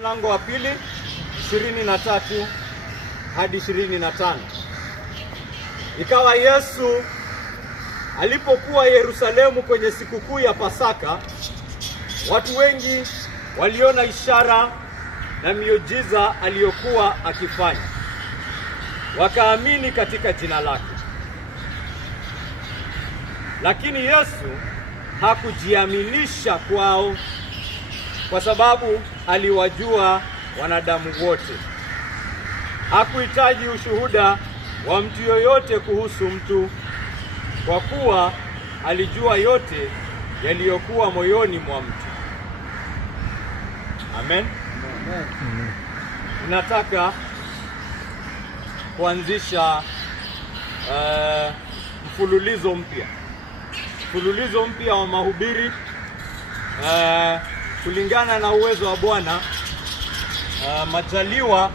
Mlango wa pili 23 hadi 25. Ikawa Yesu alipokuwa Yerusalemu kwenye sikukuu ya Pasaka, watu wengi waliona ishara na miujiza aliyokuwa akifanya, wakaamini katika jina lake. Lakini Yesu hakujiaminisha kwao, kwa sababu aliwajua wanadamu wote. Hakuhitaji ushuhuda wa mtu yoyote kuhusu mtu, kwa kuwa alijua yote yaliyokuwa moyoni mwa mtu. Amen. Amen. Nataka kuanzisha mfululizo mpya wa mahubiri kulingana na uwezo wa Bwana. Majaliwa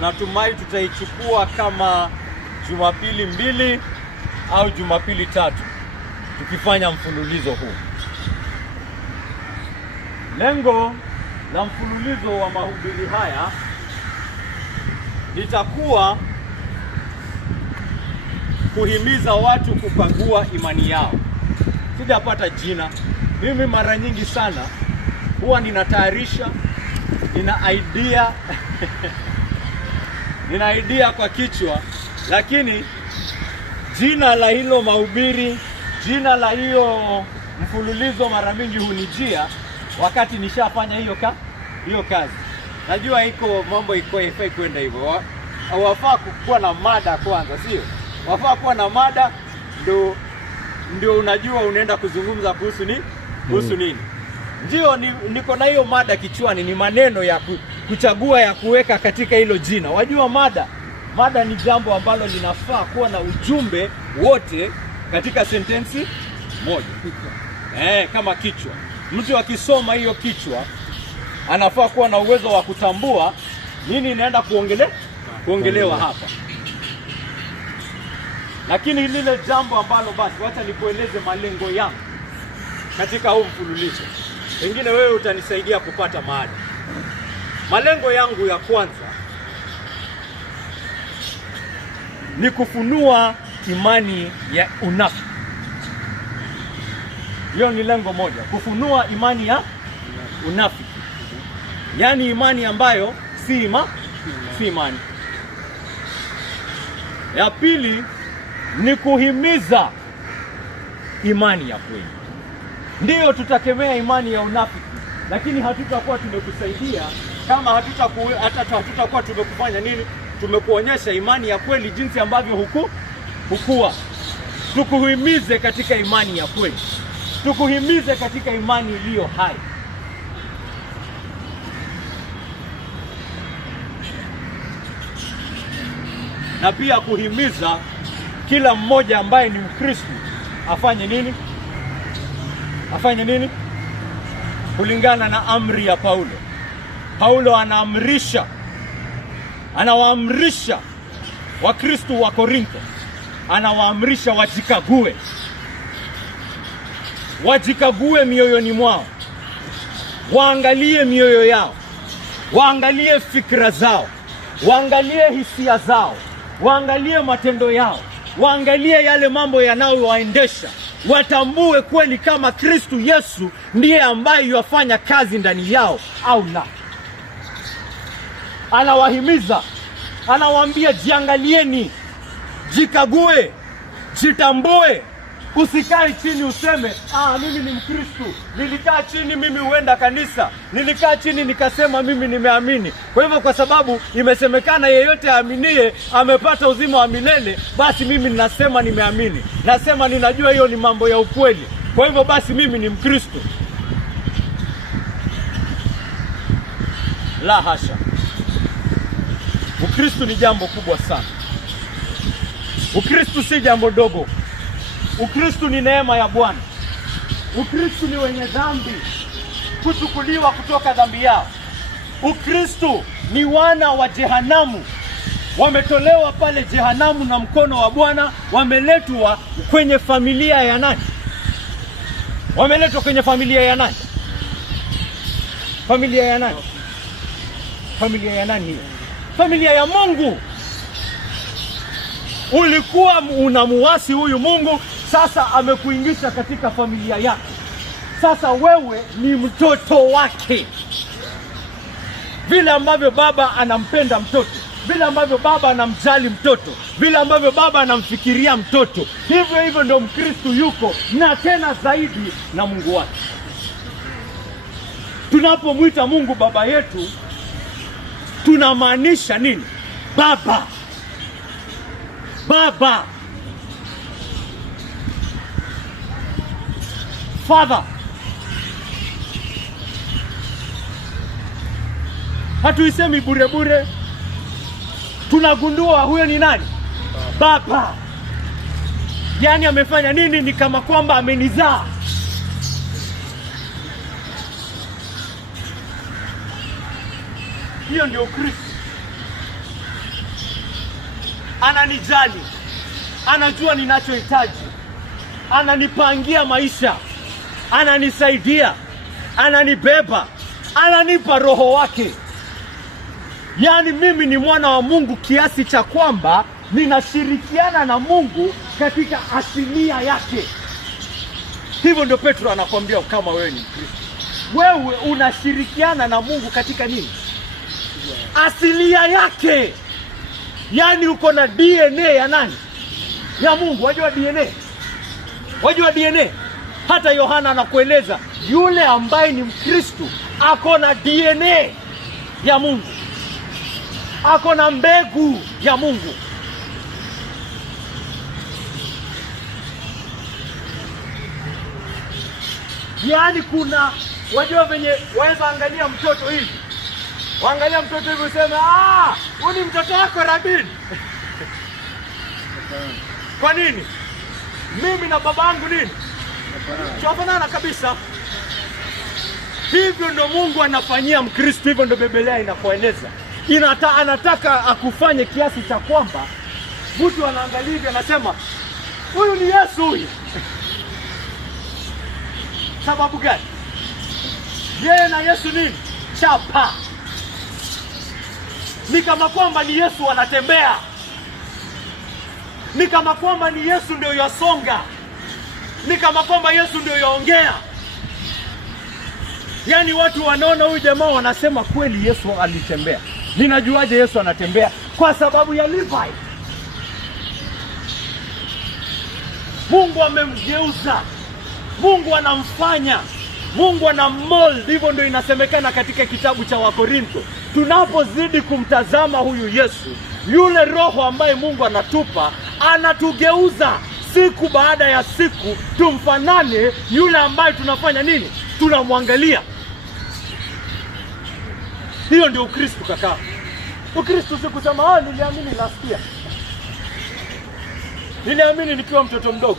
natumai tutaichukua kama Jumapili 2 au Jumapili 3 tukifanya mfululizo huu. Lengo la mfululizo wa mahubiri haya litakuwa kuhimiza watu kukagua imani yao. Sijapata jina. Mimi mara nyingi sana huwa ninatayarisha, nina idea kwa kichwa, lakini jina la hilo mahubiri, jina la hiyo mfululizo mara mingi hunijia wakati nishafanya hiyo kazi. Najua mambo haifai kwenda hivyo. Wafaa kuwa na mada kwanza, sio? Wafaa kuwa na mada ndio unajua unaenda kuzungumza kuhusu nini. Ndio niko na hiyo mada kichwani, ni maneno ya kuchagua ya kuweka katika hilo jina. Wajua mada ni jambo ambalo linafaa kuwa na ujumbe wote katika sentensi moja. Kama kichwa. Mtu akisoma hiyo kichwa anafaa kuwa na uwezo wa kutambua nini inaenda kuongelewa hapa. Lakini lile jambo ambalo basi wacha nikueleze malengo yangu katika huu mfululizo. Pengine wewe utanisaidia kupata maada. Malengo yangu ya kwanza ni kufunua imani ya unafiki. Hiyo ni lengo moja, kufunua imani ya unafiki. Yaani imani ambayo si imani. Ya pili ni kuhimiza imani ya kweli. Ndiyo tutakemea imani ya unafiki, lakini hatutakuwa tumekusaidia kama hatutakuwa tumekufanya nini? Tumekuonyesha imani ya kweli jinsi ambavyo hukua. Tukuhimize katika imani ya kweli. Tukuhimize katika imani iliyo hai. Na pia kuhimiza kila mmoja ambaye ni Mkristo afanye nini? Kulingana na amri ya Paulo. Paulo anawaamrisha Wakristo wa Korintho, anawaamrisha wajikague mioyoni mwao. Waangalie mioyo yao, waangalie fikra zao, waangalie hisia zao, waangalie matendo yao, waangalie yale mambo yanayowaendesha. Watambue kweli kama Kristo Yesu ndiye ambaye yafanya kazi ndani yao au la. Anawahimiza, anawaambia jiangalieni, jikague, jitambue. Usikae chini useme, mimi ni Mkristo, nilikaa chini mimi huenda kanisa, nilikaa chini nikasema mimi nimeamini. Kwa hivyo kwa sababu imesemekana yeyote aaminie amepata uzima wa milele, basi mimi ninasema nimeamini. Nasema ninajua hiyo ni mambo ya ukweli. Kwa hivyo basi mimi ni Mkristo. La hasha. Ukristo ni jambo kubwa sana. Ukristo si jambo dogo. Ukristo ni neema ya Bwana. Ukristo ni wenye dhambi kuchukuliwa kutoka dhambi yao. Ukristo ni wana wa jehanamu, wametolewa pale jehanamu na mkono wa Bwana, wameletwa kwenye familia ya nani? Wameletwa kwenye familia ya nani? Familia ya nani? Familia ya nani hiyo? Familia ya Mungu. Ulikuwa unamuasi huyu Mungu, sasa amekuingisha katika familia yake. Sasa wewe ni mtoto wake. Vile ambavyo baba anampenda mtoto, vile ambavyo baba anamjali mtoto, vile ambavyo baba anamfikiria mtoto, hivyo hivyo ndio Mkristo yuko, na tena zaidi na Mungu wake. Tunapomwita Mungu baba yetu, tunamaanisha nini? Baba. Baba. Father. Hatuisemi bure bure. Tunagundua huyo ni nani? Baba. Yaani amefanya nini? Ni kama kwamba amenizaa. Hiyo ndio Kristo. Ananijali. Anajua ninachohitaji. Ananipangia maisha. Ananisaidia. Ananibeba. Ananipa roho wake. Yaani mimi ni mwana wa Mungu kiasi cha kwamba ninashirikiana na Mungu katika asilia yake. Hivyo ndio Petro anakuambia kama wewe ni Mkristo, wewe unashirikiana na Mungu katika nini? Asilia yake. Yaani uko na DNA ya nani? Ya Mungu. Wajua DNA? Wajua DNA? Hata Yohana anakueleza yule ambaye ni Mkristo ako na DNA ya Mungu. Ako na mbegu ya Mungu. Yaani kuna, wajua venye waweza angalia mtoto hivi. Waangalia mtoto hivi useme, huyu ni mtoto wako Rabin. Kwa nini? Mimi na babangu nini? Tunafanana kabisa. Hivyo ndo Mungu anafanyia Mkristo, hivyo ndo Biblia inakueleza. Anataka akufanye kiasi cha kwamba mtu anaangalia hivi anasema, huyu ni Yesu huyu. Sababu gani? Yeye na Yesu nini? Chapa. Ni kama kwamba ni Yesu anatembea. Ni kama kwamba ni Yesu ndio yasonga. Ni kama kwamba Yesu ndio yaongea. Yaani watu wanaona huyu jamaa wanasema kweli Yesu alitembea. Ninajuaje Yesu anatembea? Kwa sababu ya Levi. Mungu amemgeuza. Mungu anamfanya. Mungu anamold. Hivyo ndio inasemekana katika kitabu cha Wakorintho. Tunapozidi kumtazama huyu Yesu, yule roho ambaye Mungu anatupa, anatugeuza siku baada ya siku tumfanane yule ambaye tunafanya nini? Tunamwangalia. Hiyo ndio Ukristo kaka. Ukristo si kusema niliamini nasikia. Niliamini nikiwa mtoto mdogo.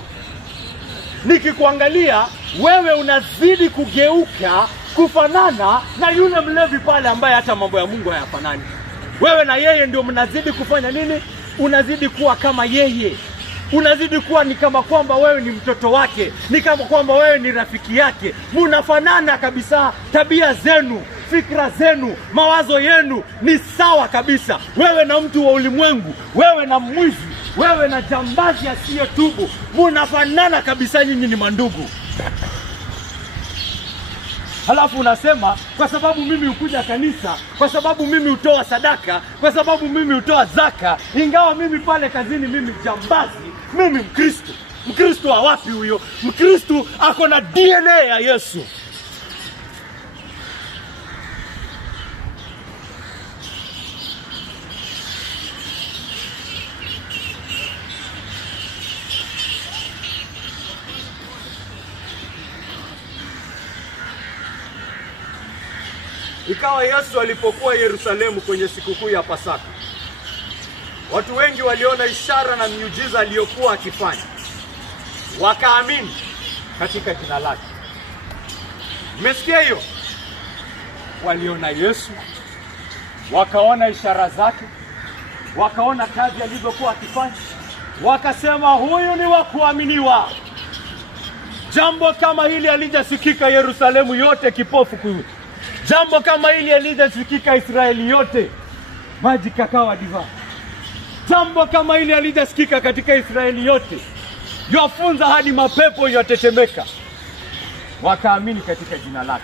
Nikikuangalia wewe unazidi kugeuka kufanana na yule mlevi pale ambaye hata mambo ya Mungu hayafanani. Wewe na yeye ndio mnazidi kufanya nini? Unazidi kuwa kama yeye. Unazidi kuwa ni kama kwamba wewe ni mtoto wake, ni kama kwamba wewe ni rafiki yake. Munafanana kabisa, tabia zenu, fikra zenu, mawazo yenu ni sawa kabisa. Wewe na mtu wa ulimwengu, wewe na mwizi, wewe na jambazi asiyetubu, munafanana kabisa, nyinyi ni mandugu. Halafu unasema kwa sababu mimi hukuja kanisa, kwa sababu mimi hutoa sadaka, kwa sababu mimi hutoa zaka, ingawa mimi pale kazini mimi jambazi, mimi Mkristo. Mkristo wa wapi huyo? Mkristo ako na DNA ya Yesu. Ikawa Yesu alipokuwa Yerusalemu kwenye sikukuu ya Pasaka, watu wengi waliona ishara na miujiza aliyokuwa akifanya, wakaamini katika jina lake. Umesikia hiyo? Waliona Yesu, wakaona ishara zake, wakaona kazi alizokuwa akifanya, wakasema huyu ni wa kuaminiwa. Jambo kama hili halijasikika Yerusalemu yote, kipofu Jambo kama hili halijasikika Israeli yote, maji kakawa divai. Jambo kama hili halijasikika katika Israeli yote, yafunza hadi mapepo yatetemeka. Wakaamini katika jina lake.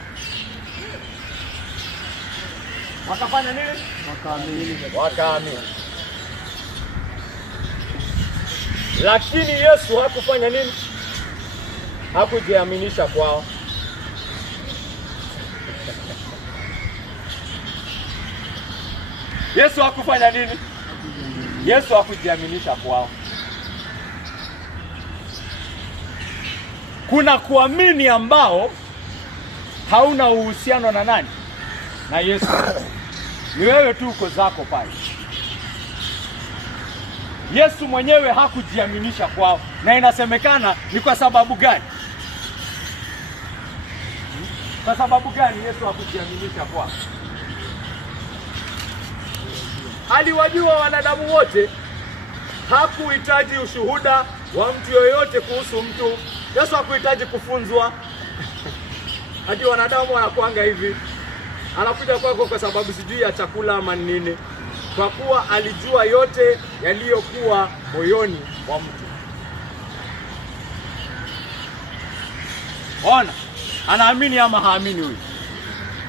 Wakafanya nini? Wakaamini. Lakini Yesu hakufanya nini? Hakujiaminisha kwao. Yesu hakufanya nini? Yesu hakujiaminisha kwao. Kuna kuamini ambao hauna uhusiano na nani? Na Yesu. Ni wewe tu uko zako pale. Yesu mwenyewe hakujiaminisha kwao. Na inasemekana ni kwa sababu gani? Kwa sababu gani Yesu hakujiaminisha kwao? Aliwajua wanadamu wote. Hakuhitaji ushuhuda wa mtu yoyote kuhusu mtu. Yesu hakuhitaji kufunzwa. Hadi wanadamu wanakuanga hivi. Anakuja kwako kwa sababu sijui ya chakula ama nini. Kwa kuwa alijua yote yaliyokuwa moyoni mwa mtu. Ona, anaamini ama haamini huyu?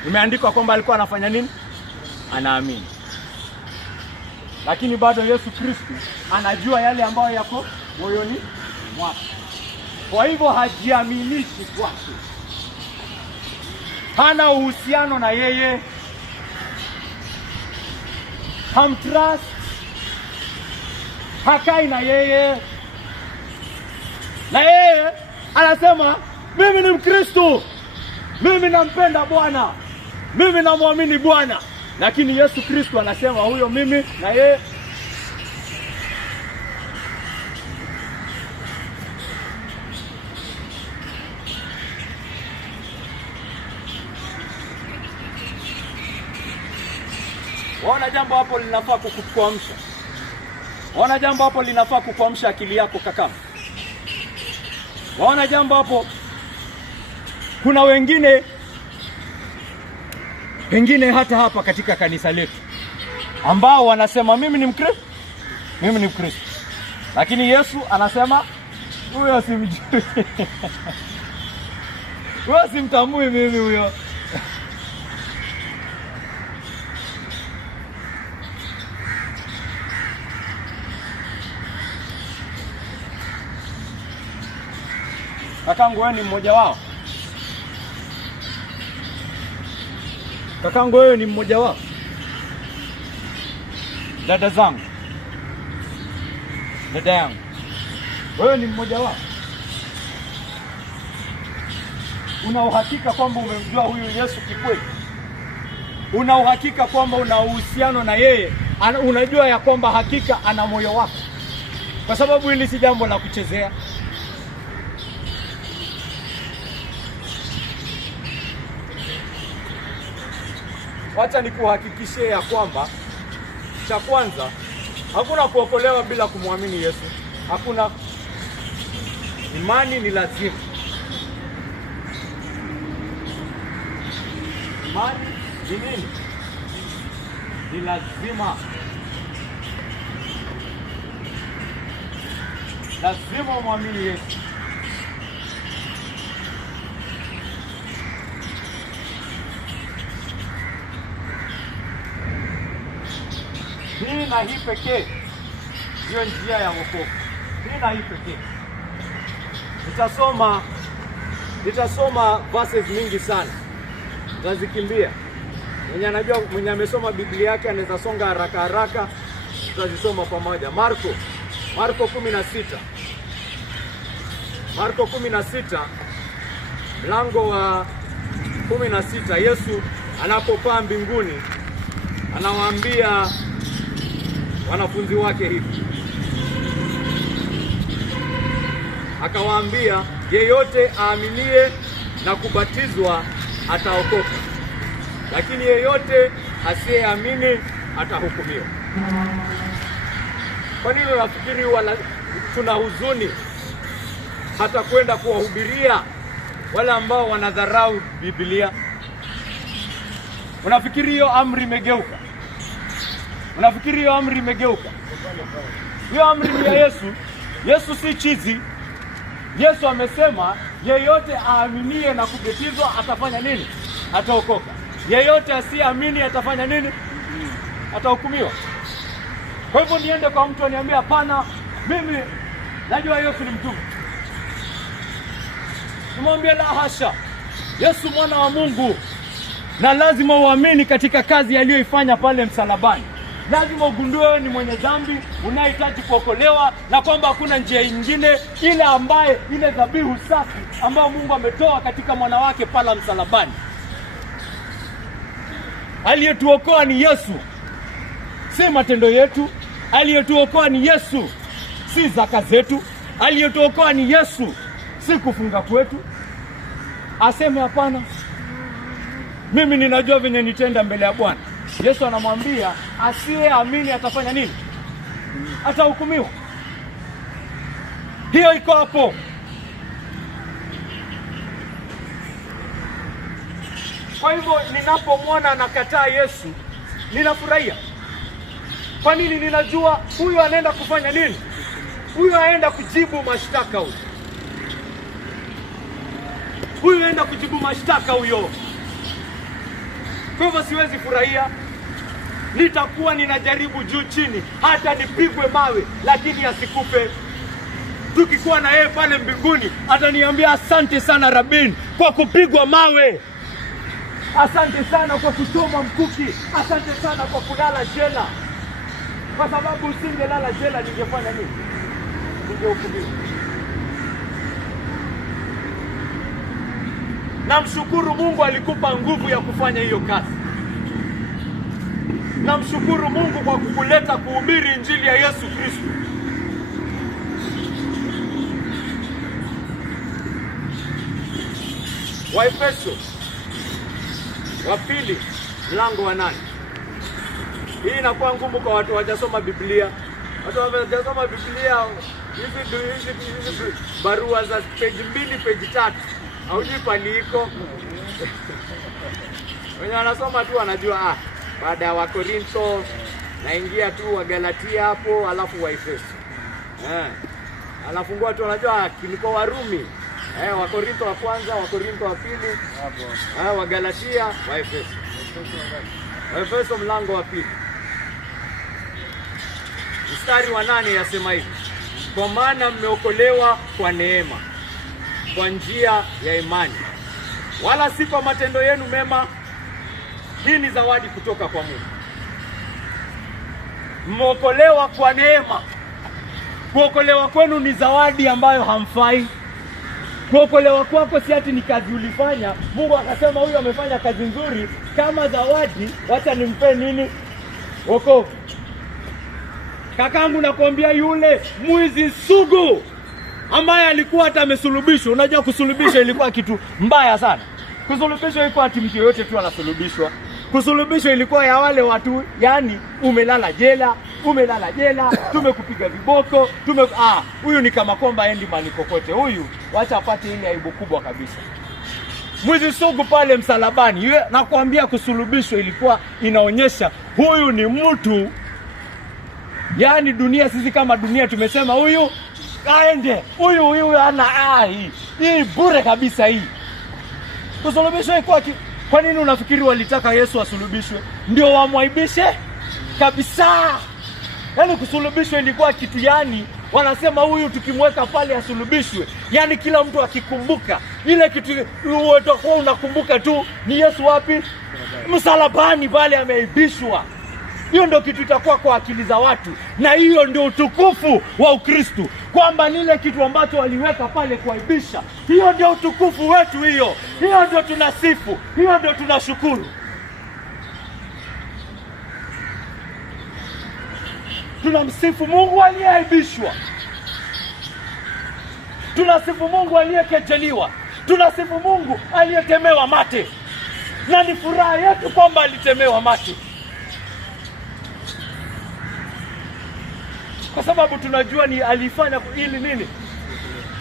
Imeandikwa kwamba alikuwa anafanya nini? Anaamini. Lakini bado Yesu Kristo anajua yale ambayo yako moyoni mwake. Kwa hivyo hajiaminishi kwake. Hana uhusiano na yeye. Hamtrust. Hakai na yeye. Na yeye anasema mimi ni Mkristo. Mimi nampenda Bwana. Mimi namwamini Bwana. Lakini Yesu Kristo anasema huyo mimi na yeye Waona jambo hapo linafaa kukuamsha. Waona jambo hapo linafaa kukuamsha akili yako kaka. Waona jambo hapo. Kuna wengine hata hapa katika kanisa letu ambao wanasema mimi ni Mkristo. Mimi ni Mkristo. Lakini Yesu anasema huyo simjui. Huyo simtambui mimi huyo. Kakangu wewe ni mmoja wao. Kakangu wewe ni mmoja wao. Dada zangu. Dada yangu. Wewe ni mmoja wao. Una uhakika kwamba umemjua huyu Yesu kikweli? Una uhakika kwamba una uhusiano na yeye? Unajua ya kwamba hakika ana moyo wako? Kwa sababu hili si jambo la kuchezea. Wacha nikuhakikishie ya kwamba cha kwanza hakuna kuokolewa bila kumwamini Yesu. Hakuna. Imani ni lazima. Imani ni nini? Ni lazima. Lazima umwamini Yesu. Hii na hii pekee ndio njia ya wokovu. Hii na hii pekee. Nitasoma verses mingi sana. Tutazikimbia. Mwenye amesoma Biblia yake anaweza songa haraka haraka. Tutazisoma pamoja. Marko 16. Marko 16 mlango wa 16. Yesu anapopaa mbinguni anawaambia wanafunzi wake hivi. Akawaambia, yeyote aaminie na kubatizwa ataokoka. Lakini yeyote asiyeamini atahukumiwa. Kwa nini unafikiri tuna huzuni hata kwenda kuwahubiria wale ambao wanadharau Biblia? Unafikiri hiyo amri imegeuka? Unafikiri hiyo amri imegeuka? Hiyo amri ni ya Yesu. Yesu si chizi. Yesu amesema yeyote aaminie na kubatizwa atafanya nini? Ataokoka. Yeyote asiamini atafanya nini? Atahukumiwa. Kwa hivyo niende kwa mtu aniambia hapana, mimi najua Yesu ni mtume. Nimwambie la hasha. Yesu mwana wa Mungu, na lazima uamini katika kazi aliyoifanya pale msalabani. Lazima ugundue wewe ni mwenye dhambi, unahitaji kuokolewa, na kwamba hakuna njia nyingine ile dhabihu safi ambayo Mungu ametoa katika mwana wake pale msalabani. Aliyetuokoa ni Yesu, si matendo yetu. Aliyetuokoa ni Yesu, si zaka zetu. Aliyetuokoa ni Yesu, si kufunga kwetu. Aseme hapana, mimi ninajua venye nitenda mbele ya Bwana. Yesu anamwambia asiyeamini atafanya nini? Atahukumiwa. Hiyo iko hapo. Kwa hivyo ninapomwona nakataa Yesu, ninafurahia. Kwa nini? Ninajua huyu anaenda kufanya nini? Huyu anaenda kujibu mashtaka huyo. Huyu anaenda kujibu mashtaka huyo. Kwa hivyo siwezi furahia. Nitakuwa ninajaribu juu chini, hata nipigwe mawe, lakini asikufe. Tukikuwa na yeye pale mbinguni, ataniambia asante sana Rabin kwa kupigwa mawe. Asante sana kwa kuchoma mkuki. Asante sana kwa kulala jela. Kwa sababu usingelala jela ningefanya nini? Ningehukumiwa. Namshukuru Mungu alikupa nguvu ya kufanya hiyo kazi. Namshukuru Mungu kwa kukuleta kuhubiri injili ya Yesu Kristo. Waefeso wa pili mlango wa 8. Hii inakuwa ngumu kwa watu hawajasoma Biblia. Watu hawajasoma Biblia, hizi barua za page 2, page 3. Haujui pali iko. Wenye wanasoma tu wanajua baada ya Wakorintho naingia tu wa Galatia hapo, alafu Waefeso. Anafungua tu wanajua kiliko Warumi. Wakorintho wa kwanza, Wakorintho wa pili, hapo. Wa Galatia, Waefeso. Waefeso mlango wa 2. Mstari wa 8 yasema hivi: kwa maana mmeokolewa kwa neema, kwa njia ya imani, wala si kwa matendo yenu mema. Hii ni zawadi kutoka kwa Mungu. Mmeokolewa kwa neema. Kuokolewa kwenu ni zawadi ambayo hamfai. Kuokolewa kwako si ati ni kazi ulifanya. Mungu akasema huyu amefanya kazi nzuri, kama zawadi wacha nimpe nini? Wokovu. Kakangu nakwambia, yule mwizi sugu ambaye alikuwa hata amesulubishwa. Unajua kusulubishwa ilikuwa kitu mbaya sana. Kusulubishwa ilikuwa ati mtu yote tu anasulubishwa. Kusulubishwa ilikuwa ya wale watu, yani umelala jela, tumekupiga viboko, huyu ni kama kwamba aendi mali kokote. Huyu wacha apate ile aibu kubwa kabisa. Mwizi sugu pale msalabani, nakwambia kusulubishwa ilikuwa inaonyesha huyu ni mtu, yani dunia, sisi kama dunia tumesema huyu aende, huyu ana hii bure kabisa hii. Kusulubishwa ilikuwa kwa nini unafikiri walitaka Yesu asulubishwe? Ndio wamwaibishe kabisa. Yani kusulubishwa ilikuwa kitu, yani wanasema huyu tukimweka pale asulubishwe, yani kila mtu akikumbuka ile kitu utakuwa unakumbuka tu ni Yesu wapi? Msalabani pale ameaibishwa. Hiyo ndio kitu itakuwa kwa akili za watu, na hiyo ndio utukufu wa Ukristo, kwamba lile kitu ambacho waliweka pale kuaibisha, hiyo ndio utukufu wetu. Hiyo ndio tunasifu, hiyo ndio tunashukuru. Tunamsifu Mungu aliyeaibishwa, tunasifu Mungu aliyekejeliwa, tunasifu Mungu aliyetemewa mate, na ni furaha yetu kwamba alitemewa mate, kwa sababu tunajua ni alifanya ili nini?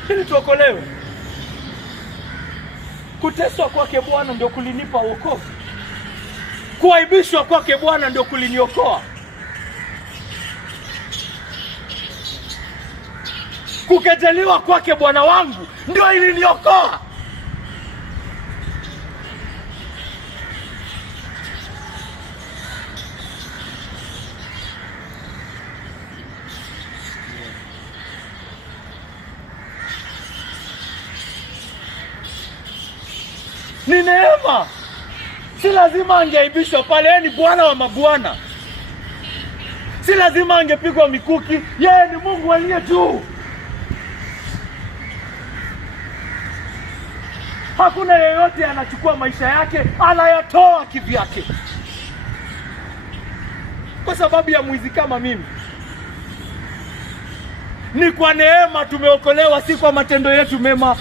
Ili tuokolewe. Kuteswa kwake Bwana ndio kulinipa wokovu. Kuaibishwa kwake Bwana ndio kuliniokoa. Kukejeliwa kwake Bwana wangu ndio iliniokoa. Ni neema. Si lazima angeaibishwa pale, yeye ni Bwana wa mabwana. Si lazima angepigwa mikuki, yeye ni Mungu aliye juu. Hakuna yeyote anachukua maisha yake anayatoa kivyake kwa sababu ya mwizi kama mimi. Ni kwa neema tumeokolewa, si kwa matendo yetu mema.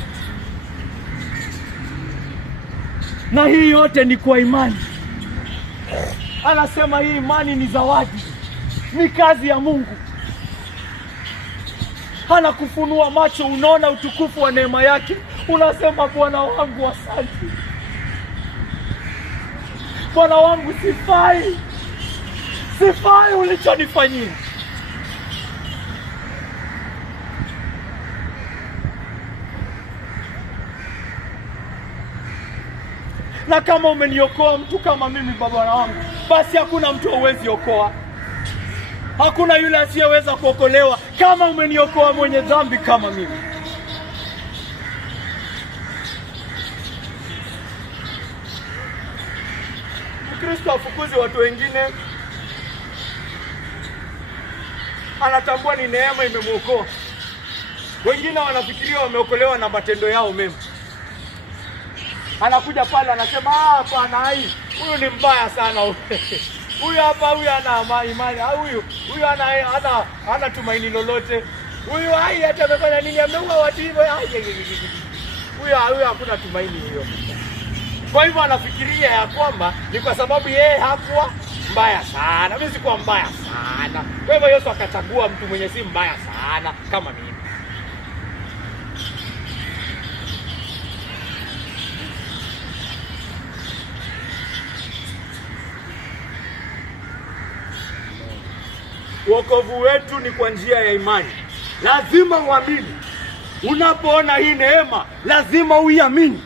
Na hii yote ni kwa imani. Anasema hii imani ni zawadi, ni kazi ya Mungu. Anakufunua macho, unaona utukufu wa neema yake. Unasema Bwana wangu asante. Bwana wangu sifai. Sifai ulichonifanyia. Na kama umeniokoa mtu kama mimi Bwana wangu, basi hakuna mtu hawezi okoa. Hakuna yule asiyeweza kuokolewa kama umeniokoa mwenye dhambi kama mimi. Kristo afukuzi watu wengine. Anatambua ni neema imemuokoa. Wengine wanafikiria wameokolewa na matendo yao mema. Anakuja pale anasema hapana, huyu ni mbaya sana. Huyu hapa, huyu ana imani, huyu ana tumaini lolote. Huyu hata amefanya nini? Ameua watu hivyo. Huyu hakuna tumaini hiyo. Kwa hivyo anafikiria ya kwamba ni kwa sababu yeye hakuwa mbaya sana. Mimi sikuwa mbaya sana. Kwa hivyo Yesu akachagua mtu mwenye si mbaya sana kama mimi. Wokovu wetu ni kwa njia ya imani. Lazima uamini. Unapoona hii neema, lazima uiamini.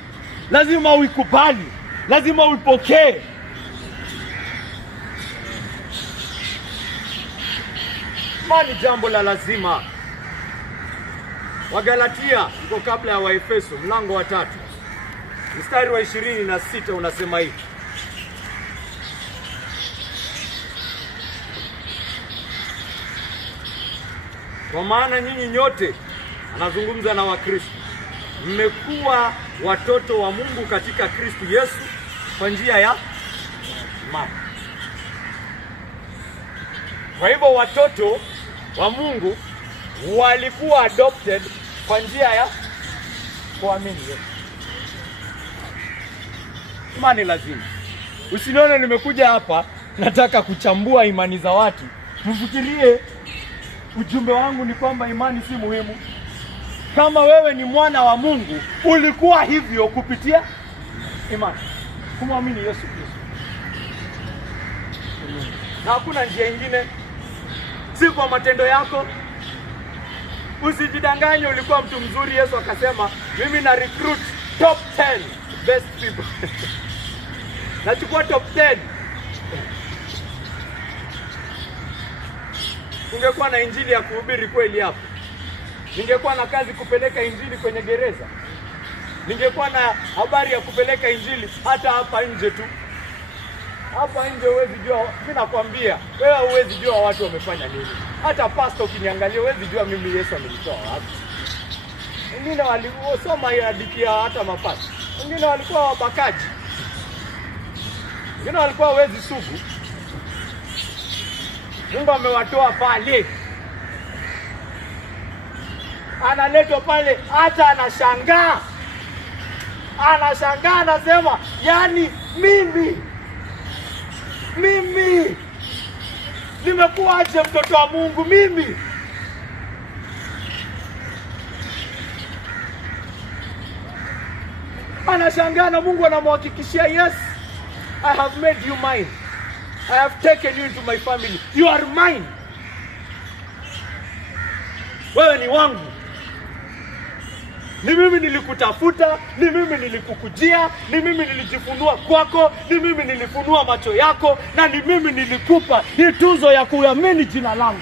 Lazima uikubali. Lazima uipokee. Imani jambo la lazima. Wagalatia iko kabla ya Waefeso, mlango wa 3. Mstari wa 26 unasema hivi. Kwa maana nyinyi nyote, anazungumza na Wakristo, mmekuwa watoto wa Mungu katika Kristo Yesu kwa njia ya imani. Kwa hivyo watoto wa Mungu walikuwa adopted kwa njia ya kuamini Yesu. Imani lazima. Usinione nimekuja hapa nataka kuchambua imani za watu. Mfikirie ujumbe wangu ni kwamba imani si muhimu. Kama wewe ni mwana wa Mungu, ulikuwa hivyo kupitia imani, kumwamini Yesu Kristo. Na hakuna njia nyingine, si kwa matendo yako. Usijidanganye ulikuwa mtu mzuri. Yesu akasema, mimi na recruit top 10 best people. Nachukua top 10. Ungekuwa na injili ya kuhubiri kweli hapo. Ningekuwa na kazi kupeleka injili kwenye gereza. Ningekuwa na habari ya kupeleka injili hata hapa nje tu. Hapa nje huwezi jua, mimi nakwambia, wewe huwezi jua watu wamefanya nini. Hata pastor ukiniangalia huwezi jua mimi Yesu amenitoa wapi. Wengine walisoma hadithi ya hata mapasi. Wengine walikuwa wabakaji. Wengine walikuwa wezi sugu. Mungu amewatoa pale. Analetwa pale hata anashangaa. Anashangaa anasema, yani mimi nimekuwa aje mtoto wa Mungu mimi? Anashangaa na Mungu anamhakikishia, yes, I have made you mine. I have taken you into my family. You are mine. Wewe ni wangu. Ni mimi nilikutafuta, ni mimi nilikukujia, ni mimi nilijifunua kwako, ni mimi nilifunua macho yako, na ni mimi nilikupa hii tuzo ya kuamini jina langu.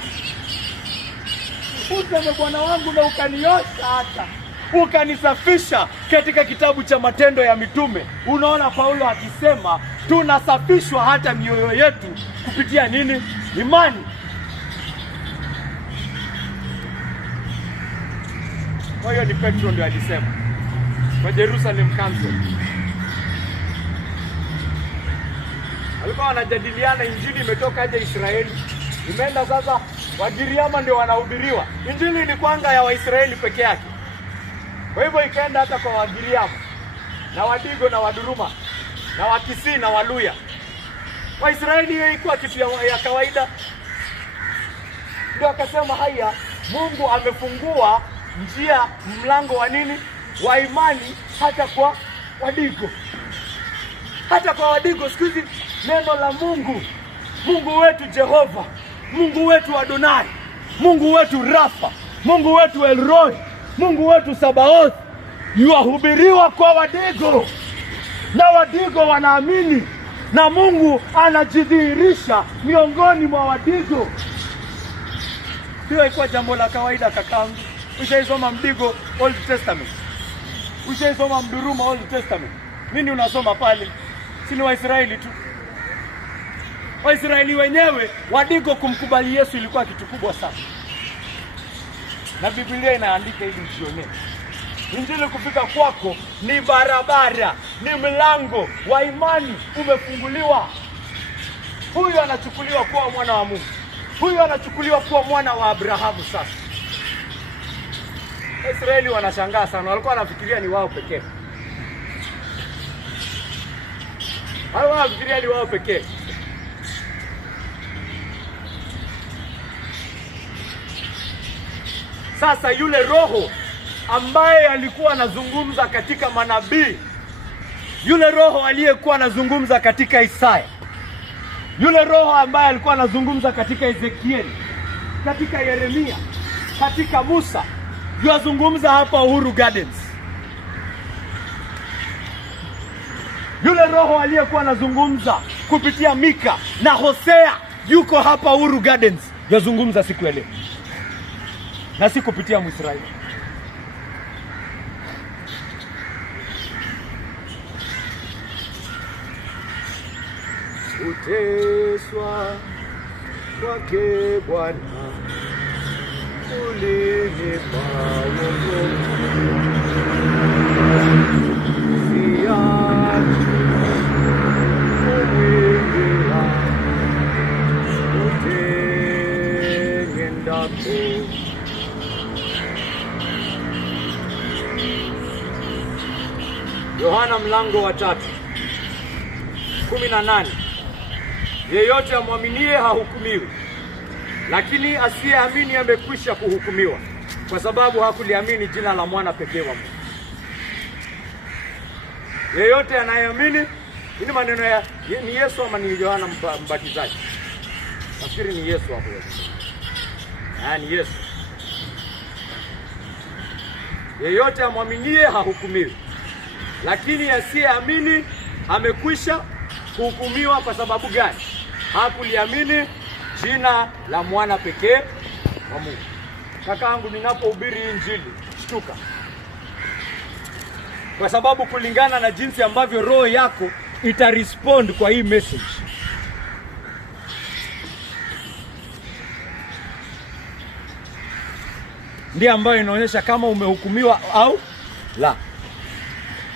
Useme Bwana wangu na ukaniosha hata ukanisafisha. Katika kitabu cha Matendo ya Mitume unaona Paulo akisema tunasafishwa hata mioyo yetu kupitia nini? Imani. Kwa hiyo ni Petro ndio alisema kwa Jerusalem Council. Walikuwa wanajadiliana injili imetoka aje Israeli. Imeenda sasa Wagiriama ndio wanahubiriwa. Injili ilikuanga ya Waisraeli peke yake. Kwa hivyo ikaenda hata kwa Wagiriama na Wadigo na Waduruma na Wakisii na Waluya. Waisraeli hiyo ilikuwa kitu ya kawaida. Ndio akasema haya, Mungu amefungua njia, mlango wa nini? Wa imani hata kwa Wadigo. Hata kwa Wadigo siku hizi neno la Mungu, Mungu wetu Jehova, Mungu wetu Adonai, Mungu wetu Rafa, Mungu wetu Elroy, Mungu wetu Sabaoth yuahubiriwa kwa Wadigo. Na Wadigo wanaamini na Mungu anajidhihirisha miongoni mwa Wadigo. Hiyo ilikuwa jambo la kawaida kakangu. Ushaisoma Mdigo Old Testament? Ushaisoma Mduruma Old Testament? Nini unasoma pale? Si ni Waisraeli tu. Waisraeli wenyewe, Wadigo kumkubali Yesu ilikuwa kitu kubwa sana. Na Biblia inaandika hivi msione. Injili kufika kwako ni barabara, ni mlango wa imani umefunguliwa. Huyu anachukuliwa kuwa mwana wa Mungu. Huyu anachukuliwa kuwa mwana wa Abrahamu sasa. Israeli wanashangaa sana, walikuwa wanafikiria ni wao pekee. Walikuwa wanafikiria ni wao pekee. Sasa yule roho ambaye alikuwa anazungumza katika manabii, yule roho aliyekuwa anazungumza katika Isaya, yule roho ambaye alikuwa anazungumza katika Ezekieli, katika Yeremia, katika Musa, yuazungumza hapa Uhuru Gardens. Yule roho aliyekuwa anazungumza kupitia Mika na Hosea yuko hapa Uhuru Gardens, yuazungumza siku ya leo. Na si kupitia Mwisraeli. Uteswa kwake Bwana ulinipa wokovu. Siachi kuingia utengendapo. Yohana mlango wa 3:18. Yeyote amwaminie hahukumiwi, lakini asiyeamini amekwisha kuhukumiwa, kwa sababu hakuliamini jina la mwana pekee wa Mungu. Yeyote anayeamini, ni maneno ya ni Yesu ama ni Yohana Mbatizaji? Nafikiri ni Yesu hapo. Ni Yesu. Yeyote amwaminie hahukumiwi, lakini asiyeamini amekwisha kuhukumiwa. Kwa sababu gani? Hakuliamini jina la mwana pekee wa Mungu. Kakaangu, ninapohubiri injili shtuka, kwa sababu kulingana na jinsi ambavyo roho yako itarespond kwa hii message, ndiyo ambayo inaonyesha kama umehukumiwa au la.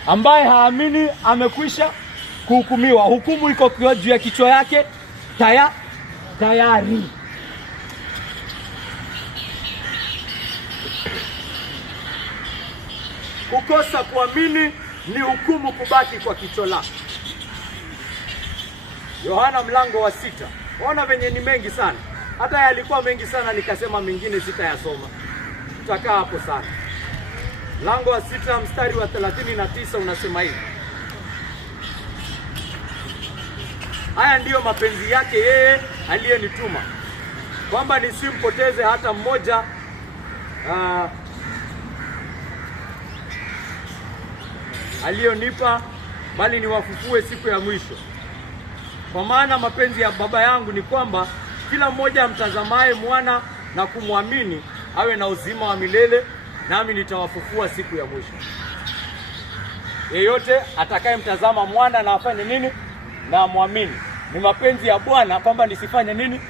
Ambaye haamini amekwisha kuhukumiwa. Hukumu iko juu ya kichwa yake tayari. Kukosa kuamini ni hukumu kubaki kwa kichwa lako. Yohana mlango wa 6. Ona venye ni mengi sana. Hata yalikuwa mengi sana nikasema mengine sitayasoma. Tutakaa hapo sana. Mlango wa 6 mstari wa 39 unasema hivi. haya ndiyo mapenzi yake yeye aliyenituma, kwamba nisimpoteze hata mmoja aliyonipa, bali niwafufue siku ya mwisho. Kwa maana mapenzi ya Baba yangu ni kwamba kila mmoja amtazamaye mwana na kumwamini awe na uzima wa milele, nami nitawafufua siku ya mwisho. Yeyote atakayemtazama mwana na afanye nini? Na muamini. Ni mapenzi ya Bwana kwamba nisifanye nini?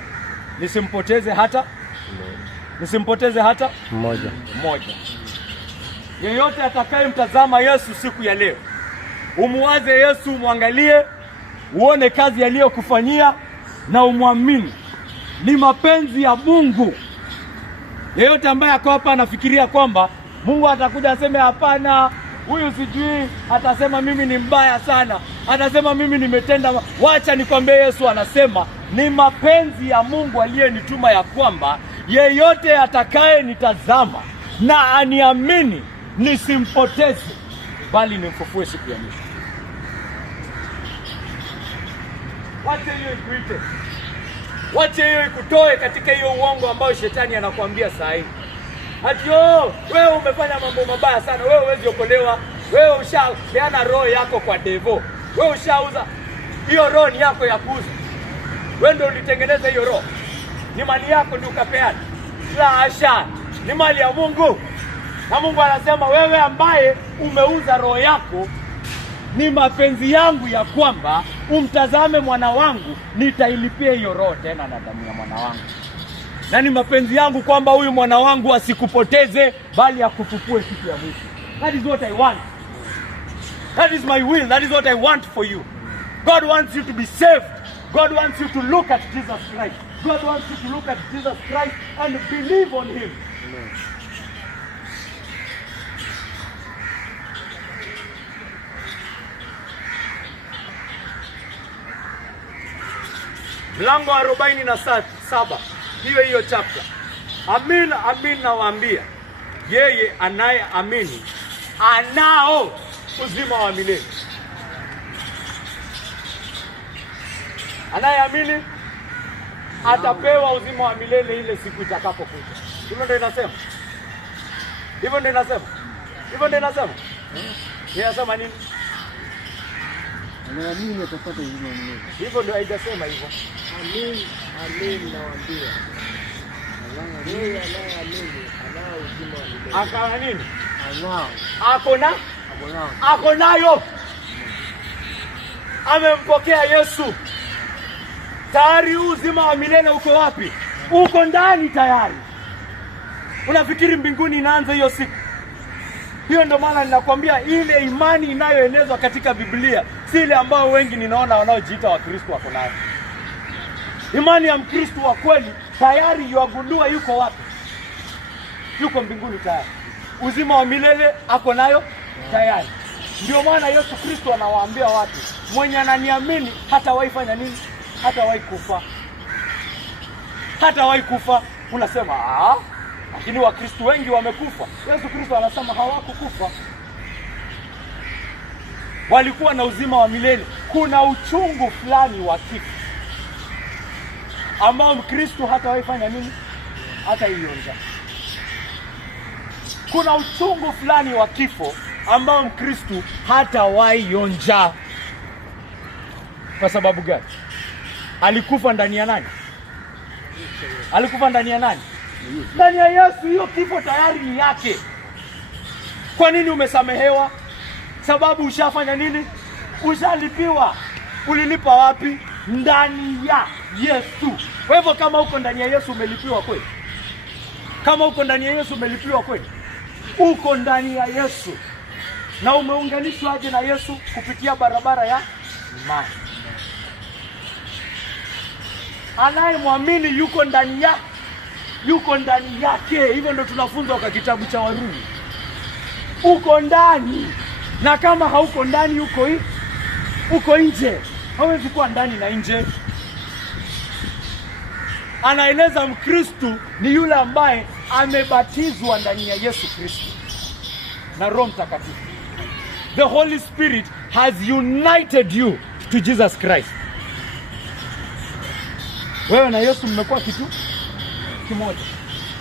Nisimpoteze hata mmoja. Yeyote atakayemtazama Yesu siku ya leo, umuwaze Yesu, muangalie, uone kazi aliyokufanyia na umwamini. Ni mapenzi ya Mungu. Yeyote ambaye ako hapa anafikiria kwamba Mungu atakuja aseme hapana, huyu sijui, atasema mimi ni mbaya sana, atasema mimi nimetenda. Wacha nikwambie, Yesu anasema ni mapenzi ya Mungu aliyenituma ya kwamba yeyote atakaye nitazama na aniamini nisimpoteze, bali nimfufue siku ya mwisho. Wacha hiyo ikuite, wacha hiyo ikutoe katika hiyo uongo ambao shetani anakuambia saa hii. Ati wewe umefanya mambo mabaya sana, wewe huwezi okolewa, wewe ushapeana roho yako kwa devo, wewe ushauza hiyo roho, ni yako ya kuuza, wewe ndio ulitengeneza hiyo roho, ni mali yako ndio ukapeana. La hasha, ni mali ya Mungu. Na Mungu anasema wewe ambaye umeuza roho yako, ni mapenzi yangu ya kwamba umtazame mwana wangu, nitailipia hiyo roho tena na damu ya mwana wangu. Na ni mapenzi yangu kwamba huyu mwana wangu asikupoteze, bali akufufue siku ya mwisho. That is what I want. That is my will. That is what I want for you. God wants you to be saved. God wants you to look at Jesus Christ. God wants you to look at Jesus Christ and believe on him. Amen. Mlango 47, hiyo chapter. Amin, amin nawaambia, yeye anayeamini anao uzima wa milele. Anayeamini atapewa uzima wa milele ile siku itakapokuja. Hivyo ndio inasema. Inasema nini? Anaamini atapata uzima wa milele. Hivyo ndio haijasema hivyo. Amin, amin nawaambia, yeye anayeamini anao uzima wa milele. Akana nini? Anao. Ako nayo. Amempokea Yesu. Tayari uzima wa milele uko wapi? Uko ndani tayari. Unafikiri mbinguni inaanza hiyo siku? Hiyo ndio maana ninakwambia ile imani inayoelezwa katika Biblia si ile ambao wengi ninaona wanaojiita Wakristo wako nayo. Imani ya Mkristo wa kweli tayari yuagundua yuko wapi? Yuko mbinguni tayari. Uzima wa milele ako nayo tayari. Ndio maana Yesu Kristo anawaambia watu, mwenye ananiamini hatawahi fanya nini? Hatawahi kufa. Hatawahi kufa. Unasema lakini Wakristo wengi wamekufa. Yesu Kristo anasema hawakukufa. Walikuwa na uzima wa milele. Kuna uchungu fulani wa kifo ambao Mkristo hatawahi fanya nini? Hataionja. Kuna uchungu fulani wa kifo ambao Mkristo hatawahi onja. Kwa sababu gani? Alikufa ndani ya nani? Alikufa ndani ya nani? Ndani ya Yesu. Hiyo kifo tayari ni yake. Kwa nini umesamehewa? Sababu ushafanya nini? Ushalipiwa. Ulilipa wapi? Ndani ya Yesu. Kwa hivyo kama uko ndani ya Yesu umelipiwa kweli. Kama uko ndani ya Yesu umelipiwa kweli. Uko ndani ya Yesu. Na umeunganishwa aje na Yesu? Kupitia barabara ya imani. Anayemwamini yuko ndani ya, yuko ndani yake. Hivyo ndio tunafunzwa kwa kitabu cha Warumi. Uko ndani. Na kama hauko ndani uko nje. Hawezi kuwa ndani na nje. Anaeleza Mkristo ni yule ambaye amebatizwa ndani ya Yesu Kristo na Roho Mtakatifu. The Holy Spirit has united you to Jesus Christ. Wewe na Yesu mmekuwa kitu kimoja.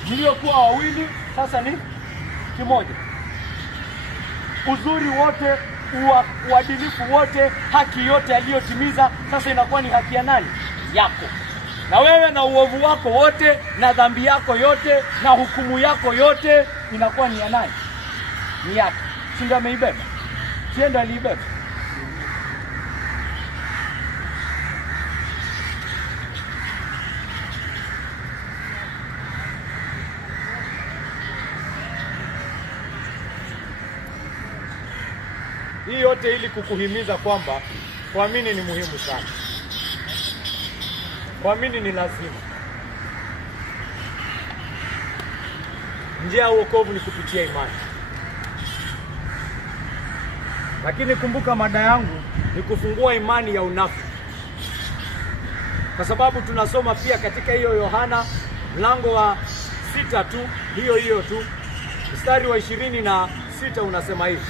Mliokuwa wawili sasa ni kimoja. Uzuri wote, uadilifu wote, haki yote aliyotimiza sasa inakuwa ni haki ya nani? Yako. Na wewe na uovu wako wote na dhambi yako yote na hukumu yako yote inakuwa ni ya nani? Ni yake. Si ndio ameibeba? Si ndio aliibeba? Hii yote ili kukuhimiza kwamba kuamini ni muhimu sana. Kuamini ni lazima. Njia ya wokovu ni kupitia imani. Lakini kumbuka mada yangu ni kufungua imani ya unafiki. Kwa sababu tunasoma pia katika hiyo Yohana mlango wa 6 tu, hiyo tu, mstari wa 26 unasema hivi.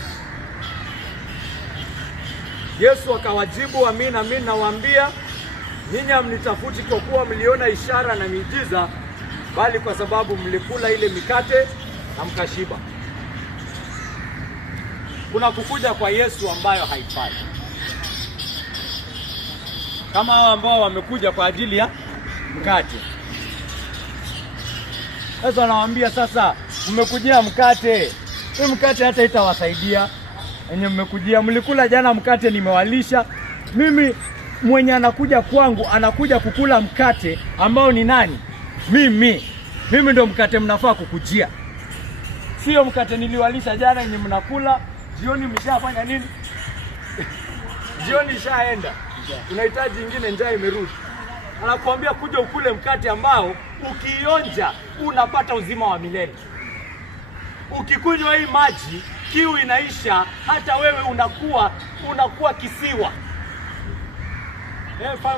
Yesu akawajibu, amin amin nawaambia, ninyi hamnitafuti kwa kuwa mliona ishara na miujiza, bali kwa sababu mlikula ile mikate na mkashiba. Kuna kukuja kwa Yesu ambayo haifai. Kama hao ambao wamekuja kwa ajili ya mkate. Yesu anawaambia sasa, mmekujia mkate. Hii mkate hata itawasaidia. Enye mmekujia, mlikula jana mkate nimewalisha. Mimi mwenye anakuja kwangu anakuja kukula mkate ambao ni nani? Mimi ndio mkate mnafaa kukujia. Sio mkate niliwalisha jana yenye mnakula, jioni mshafanya nini? Jioni ishaenda. Unahitaji ingine, njaa imerudi. Anakuambia kuja ukule mkate ambao ukionja unapata uzima wa milele. Ukikunywa hii maji kiu inaisha, hata wewe unakuwa kisiwa.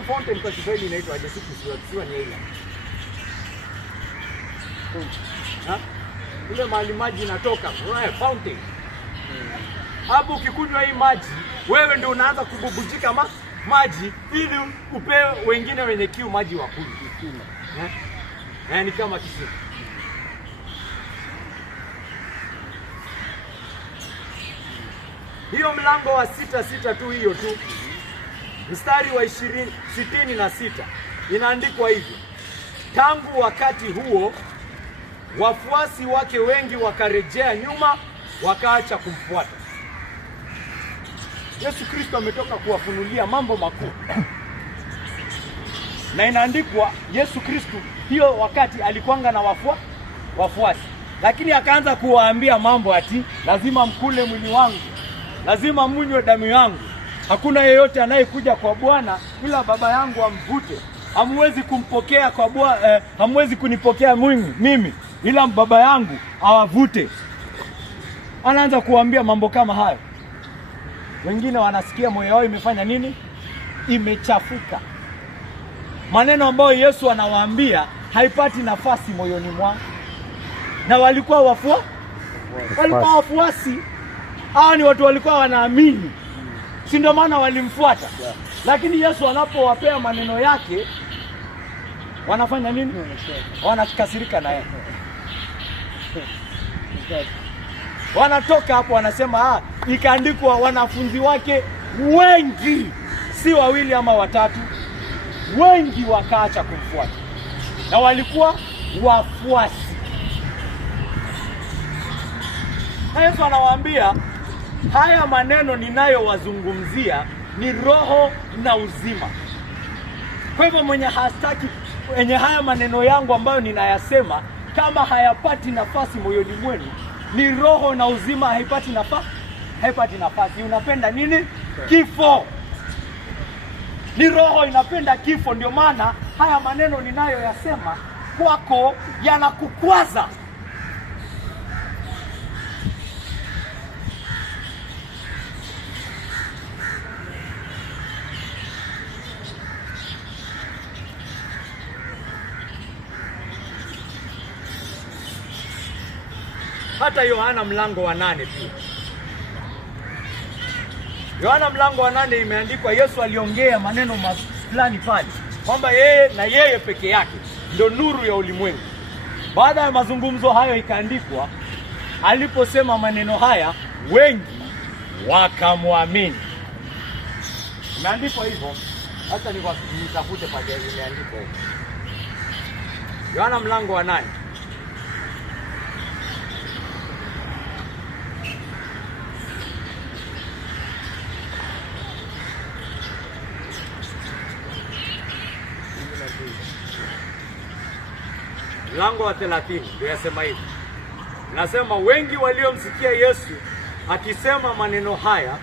Fountain kwa Kiswahili inaitwa aje? Kisiwa ni ile. Ile mahali maji inatoka, fountain. Hapo ukikunywa hii maji, wewe ndio unaanza kububujika maji ili upewe wengine wenye kiu maji wa kunywa. Ni kama kisiwa. Hiyo mlango wa 6 tu, hiyo tu, mstari wa 66 inaandikwa hivi. Tangu wakati huo wafuasi wake wengi wakarejea nyuma, wakaacha kumfuata. Yesu Kristo ametoka kuwafunulia mambo makuu. Na inaandikwa Yesu Kristo hiyo wakati alikuanga na wafuasi. Lakini akaanza kuwaambia mambo ati lazima mkule mwili wangu, lazima mnywe damu yangu. Hakuna yeyote anayekuja kwa Bwana ila Baba yangu amvute. Hamwezi kumpokea kwa Bwana, hamwezi kunipokea mimi ila Baba yangu awavute. Anaanza kuambia mambo kama hayo. Wengine wanasikia moyo wao imefanya nini? Imechafuka. Maneno ambayo Yesu anawaambia haipati nafasi moyoni mwao. Na walikuwa wafuasi. Hao ni watu walikuwa wanaamini. Si ndio maana walimfuata. Lakini Yesu anapowapea maneno yake wanafanya nini? Wanakasirika na yeye. Wanatoka hapo wanasema ikaandikwa wanafunzi wake wengi, si wawili ama watatu, wengi wakaacha kumfuata. Na walikuwa wafuasi. Na Yesu anawaambia haya maneno ninayowazungumzia ni roho na uzima. Kwa hivyo mwenye haya maneno yangu ambayo ninayasema, kama hayapati nafasi moyoni mwenu, ni roho na uzima, haipati nafasi. Unapenda nini? Kifo. Ni roho inapenda kifo. Ndio maana haya maneno ninayoyasema kwako yanakukwaza. Hata Yohana mlango wa 8 pia. Yohana mlango wa 8 imeandikwa Yesu aliongea maneno fulani pale. kwamba yeye na yeye peke yake ndio nuru ya ulimwengu. Baada ya mazungumzo hayo ikaandikwa, aliposema maneno haya wengi wakamwamini. Imeandikwa hivyo. Hata nitafute pale imeandikwa hivyo. Yohana mlango wa 8. Mlango wa 30 ndio yasema hivi. Nasema wengi waliomsikia Yesu akisema maneno haya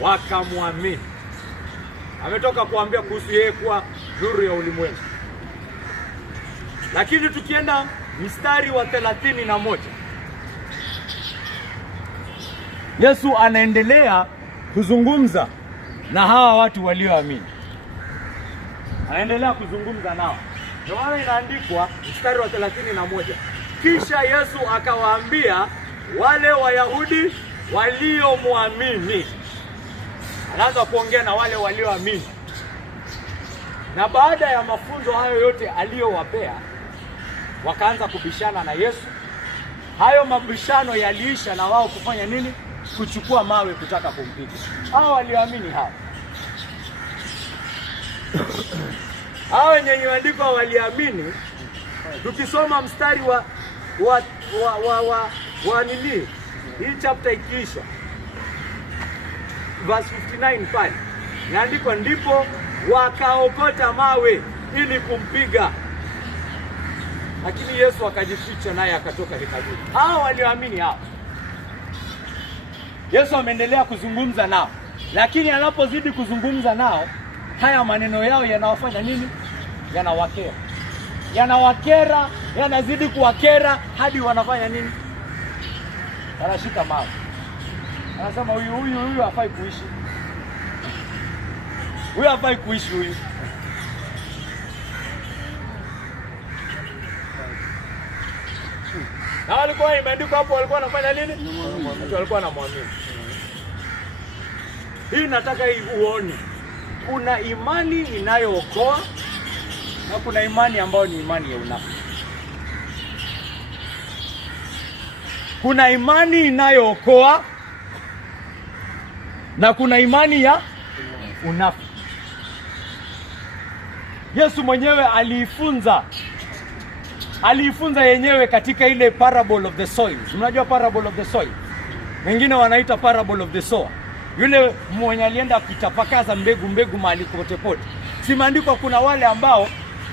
wakamwamini. Ametoka kuambia kuhusu yeye kuwa nuru ya ulimwengu. Lakini tukienda mstari wa 31, Yesu anaendelea kuzungumza na hawa watu walioamini. Anaendelea kuzungumza nao. Ndio maana inaandikwa mstari wa 31. Kisha Yesu akawaambia wale Wayahudi waliomwamini. Anaanza kuongea na wale walioamini. Na baada ya mafunzo hayo yote aliyowapea, wakaanza kubishana na Yesu. Hayo mabishano yaliisha na wao kufanya nini? Kuchukua mawe kutaka kumpiga. Hao walioamini hao. Hao wenye imeandikwa waliamini, tukisoma mstari wa nini? Hii chapter ikiisha, verse 59 pale, inaandikwa ndipo wakaokota mawe ili kumpiga. Lakini Yesu akajificha naye akatoka hekaluni. Hao walioamini hao. Yesu ameendelea kuzungumza nao. Lakini anapozidi kuzungumza nao, haya maneno yao yanawafanya nini? Yanawakera. Yanawakera, yanazidi kuwakera hadi wanafanya nini? Wanashika mawe. Anasema huyu hafai kuishi. Huyu hafai kuishi huyu. Na walikuwa imeandikwa hapo, walikuwa wanafanya nini? Walikuwa wanamwamini. Hii nataka uone. Kuna imani inayookoa na kuna imani ambayo ni imani ya unafiki. Kuna imani inayookoa na kuna imani ya unafiki. Yesu mwenyewe aliifunza yenyewe katika ile parable of the soils. Unajua parable of the soil? Wengine wanaita parable of the sower. Yule mwenye alienda kutapakaza mbegu mahali pote pote. Simaandikwa kuna wale ambao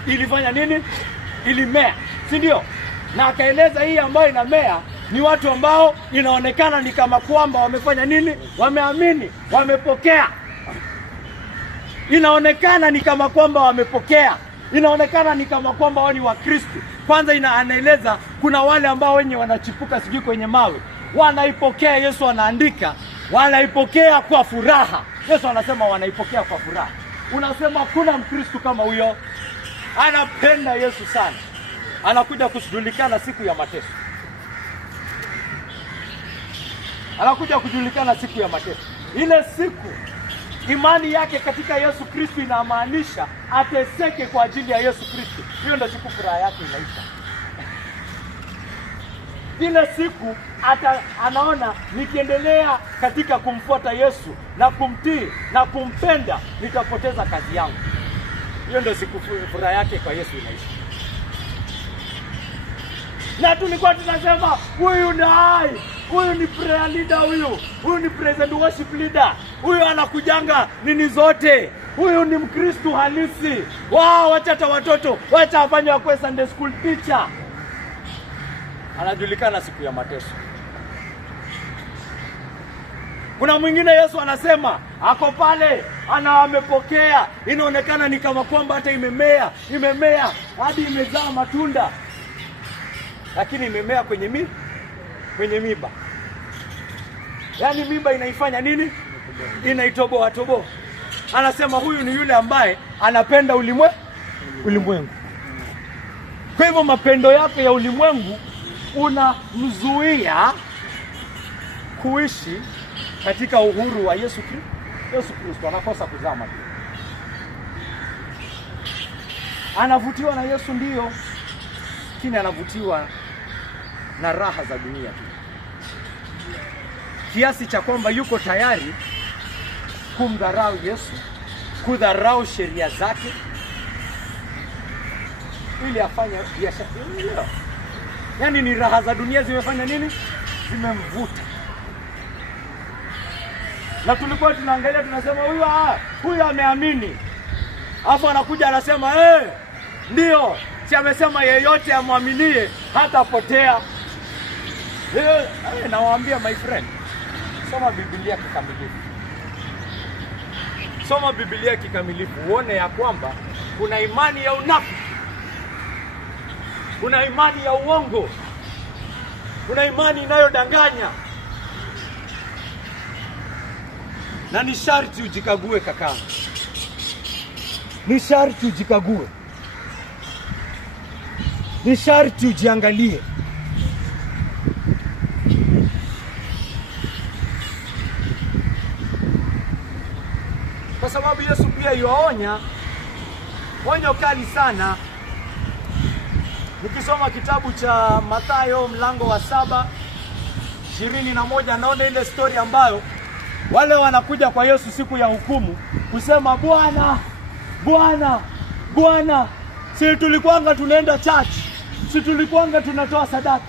ilifanya nini? Ilimea, si ndio? Na akaeleza hii ambayo inamea ni watu ambao inaonekana ni kama kwamba wamefanya nini? Wameamini, wamepokea. Inaonekana ni kama kwamba wamepokea. Inaonekana ni kama kwamba wao ni Wakristo. Kwanza anaeleza kuna wale ambao wenye wanachipuka sijui kwenye mawe. Wanaipokea, Yesu anaandika, wanaipokea kwa furaha. Yesu anasema wanaipokea kwa furaha. Unasema kuna Mkristo kama huyo? Anapenda Yesu sana. Anakuja kujulikana siku ya mateso. Anakuja kujulikana siku ya mateso. Ile siku imani yake katika Yesu Kristo inamaanisha ateseke kwa ajili ya Yesu Kristo. Hiyo ndio siku furaha yake inaisha. Ile siku anaona nikiendelea katika kumfuata Yesu na kumtii na kumpenda nitapoteza kazi yangu. Hiyo ndio siku furaha yake kwa Yesu inaisha. Na tulikuwa tunasema huyu ni prayer leader, huyu ni present worship leader, huyu anakujanga nini zote, huyu ni Mkristo halisi. Wacha watoto, wacha afanye kwa Sunday school teacher. Anajulikana siku ya mateso. Kuna mwingine Yesu anasema ako pale amepokea, inaonekana ni kama kwamba hata imemea hadi imezaa matunda, lakini imemea kwenye miba. Yaani miba inaifanya nini? Inaitoboa. Anasema huyu ni yule ambaye anapenda ulimwengu. Kwa hivyo mapendo yake ya ulimwengu unamzuia kuishi katika uhuru wa Yesu Kristo. Anakosa kuzaa matunda. Anavutiwa na Yesu ndio, lakini anavutiwa na raha za dunia tu, kiasi cha kwamba yuko tayari kumdharau Yesu, kudharau sheria zake ili afanye biashara. Yaani ni raha za dunia zimefanya nini? Zimemvuta. Na tulikuwa tunaangalia tunasema huyu ameamini. Alafu anakuja anasema ndio, si amesema yeyote amwaminie hatapotea. Nawaambia my friend, soma Biblia kikamilifu. Soma Biblia kikamilifu uone ya kwamba kuna imani ya unafiki, kuna imani ya uongo, kuna imani inayodanganya. Na ni sharti ujikague kaka. Ni sharti ujikague. Ni sharti ujiangalie. Kwa sababu Yesu pia yuaonya, onyo kali sana. Nikisoma kitabu cha Mathayo mlango wa 7:21 naona ile story ambayo wale wanakuja kwa Yesu siku ya hukumu kusema, Bwana, Bwana, Bwana, si tulikuanga tunaenda church, si tulikuanga tunatoa sadaka,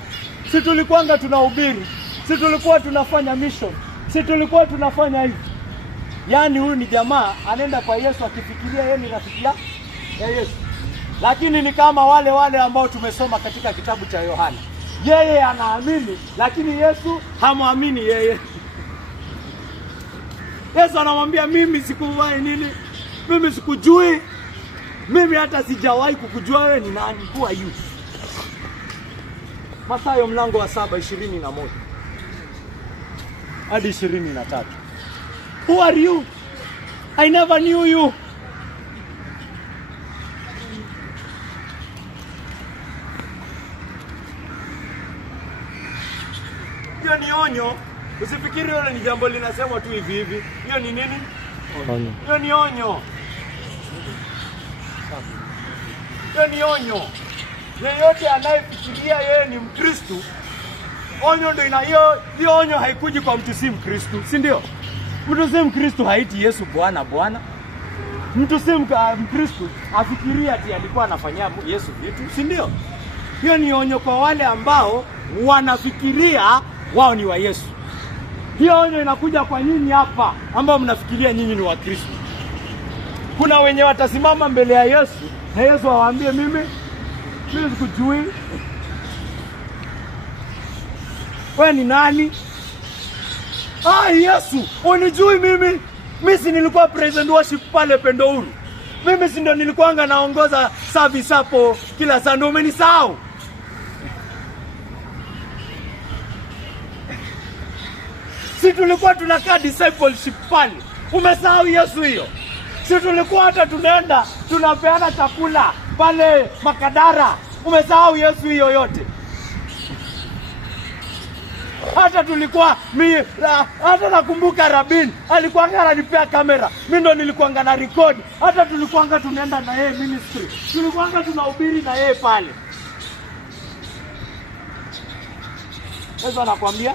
si tulikuanga tunahubiri, si tulikuwa tunafanya mission, si tulikuwa tunafanya hivi. Yaani huyu ni jamaa anaenda kwa Yesu akifikiria yeye ni rafiki ya Yesu. Lakini ni kama wale ambao tumesoma katika kitabu cha Yohana. Yeye anaamini lakini Yesu hamwamini yeye. Yesu anamwambia, mimi sikuwahi nini? Mimi sikujui. Mimi hata sijawahi kukujua wewe ni nani. Who are you? Mathayo mlango wa 7:21 hadi 23. Who are you? I never knew you. Hiyo ni onyo. Usifikiri hilo ni jambo linasemwa tu hivi hivi. Hiyo ni nini? Onyo. Hiyo ni onyo. Hiyo ni onyo. Yeyote anayefikiria yeye ni Mkristo, onyo ndio hiyo onyo haikuji kwa mtu si Mkristo, si ndio? Mtu si Mkristo haiti Yesu Bwana Bwana. Mtu si Mkristo afikiria ati alikuwa anafanyia Yesu vitu, si ndio? Hiyo ni onyo kwa wale ambao wanafikiria wao ni wa Yesu. Hiyo onyo inakuja kwa nyinyi hapa ambao mnafikiria nyinyi ni wa Kristo. Kuna wenye watasimama mbele ya Yesu na Yesu awaambie, mimi sikujui. Wewe ni nani? Yesu, unijui mimi? Mimi si nilikuwa present worship pale Pendo Huru. Mimi si ndio nilikuanga naongoza service hapo kila saa, ndio umenisahau? Si tulikuwa tunakaa discipleship pale. Umesahau Yesu hiyo? Si tulikuwa hata tunaenda tunapeana chakula pale Makadara. Umesahau Yesu hiyo yote? Hata tulikuwa hata nakumbuka Rabin alikuwa ananipea kamera, mimi ndo nilikuwa na record. Hata tulikuwa tunaenda na yeye ministry, tulikuwa tunahubiri na yeye pale. Sasa nakwambia